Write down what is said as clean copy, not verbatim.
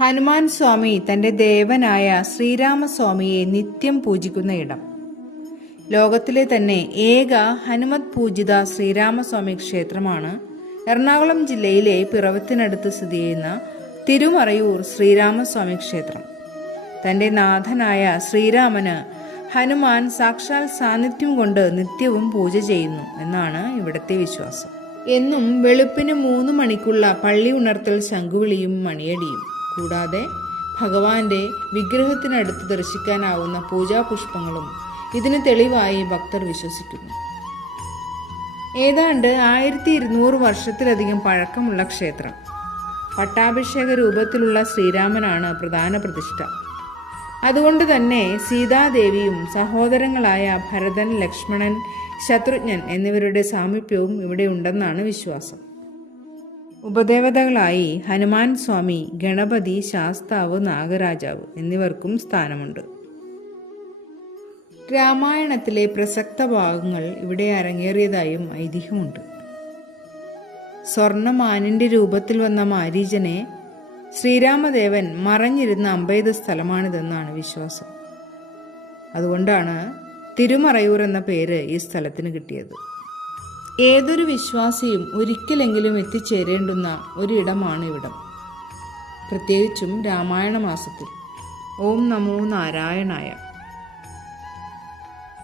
ഹനുമാൻ സ്വാമി തൻ്റെ ദേവനായ ശ്രീരാമസ്വാമിയെ നിത്യം പൂജിക്കുന്ന ഇടം. ലോകത്തിലെ തന്നെ ഏക ഹനുമത് പൂജിത ശ്രീരാമസ്വാമി ക്ഷേത്രമാണ് എറണാകുളം ജില്ലയിലെ പിറവത്തിനടുത്ത് സ്ഥിതി ചെയ്യുന്ന തിരുമറയൂർ ശ്രീരാമസ്വാമി ക്ഷേത്രം. തൻ്റെ നാഥനായ ശ്രീരാമന് ഹനുമാൻ സാക്ഷാൽ സാന്നിധ്യം കൊണ്ട് നിത്യവും പൂജ ചെയ്യുന്നു എന്നാണ് ഇവിടുത്തെ വിശ്വാസം. എന്നും വെളുപ്പിന് 3 മണിക്കുള്ള പള്ളി ഉണർത്തൽ ശംഖുവിളിയും മണിയടിയും കൂടാതെ ഭഗവാന്റെ വിഗ്രഹത്തിനടുത്ത് ദർശിക്കാനാവുന്ന പൂജാപുഷ്പങ്ങളും ഇതിന് തെളിവായി ഭക്തർ വിശ്വസിക്കുന്നു. ഏതാണ്ട് 1200 വർഷത്തിലധികം പഴക്കമുള്ള ക്ഷേത്രം. പട്ടാഭിഷേക രൂപത്തിലുള്ള ശ്രീരാമനാണ് പ്രധാന പ്രതിഷ്ഠ. അതുകൊണ്ട് തന്നെ സീതാദേവിയും സഹോദരങ്ങളായ ഭരതൻ, ലക്ഷ്മണൻ, ശത്രുഘ്നൻ എന്നിവരുടെ സാമീപ്യവും ഇവിടെ ഉണ്ടെന്നാണ് വിശ്വാസം. ഉപദേവതകളായി ഹനുമാൻ സ്വാമി, ഗണപതി, ശാസ്താവ്, നാഗരാജാവ് എന്നിവർക്കും സ്ഥാനമുണ്ട്. രാമായണത്തിലെ പ്രസക്ത ഭാഗങ്ങൾ ഇവിടെ അരങ്ങേറിയതായും ഐതിഹ്യമുണ്ട്. സ്വർണ്ണമാനിന്റെ രൂപത്തിൽ വന്ന മാരീചനെ ശ്രീരാമദേവൻ മറഞ്ഞിരുന്ന അമ്പെയ്ത സ്ഥലമാണിതെന്നാണ് വിശ്വാസം. അതുകൊണ്ടാണ് തിരുമറയൂർ എന്ന പേര് ഈ സ്ഥലത്തിന് കിട്ടിയത്. ഏതൊരു വിശ്വാസിയും ഒരിക്കലെങ്കിലും എത്തിച്ചേരേണ്ടുന്ന ഒരിടമാണ് ഇവിടം, പ്രത്യേകിച്ചും രാമായണ മാസത്തിൽ. ഓം നമോ നാരായണായ.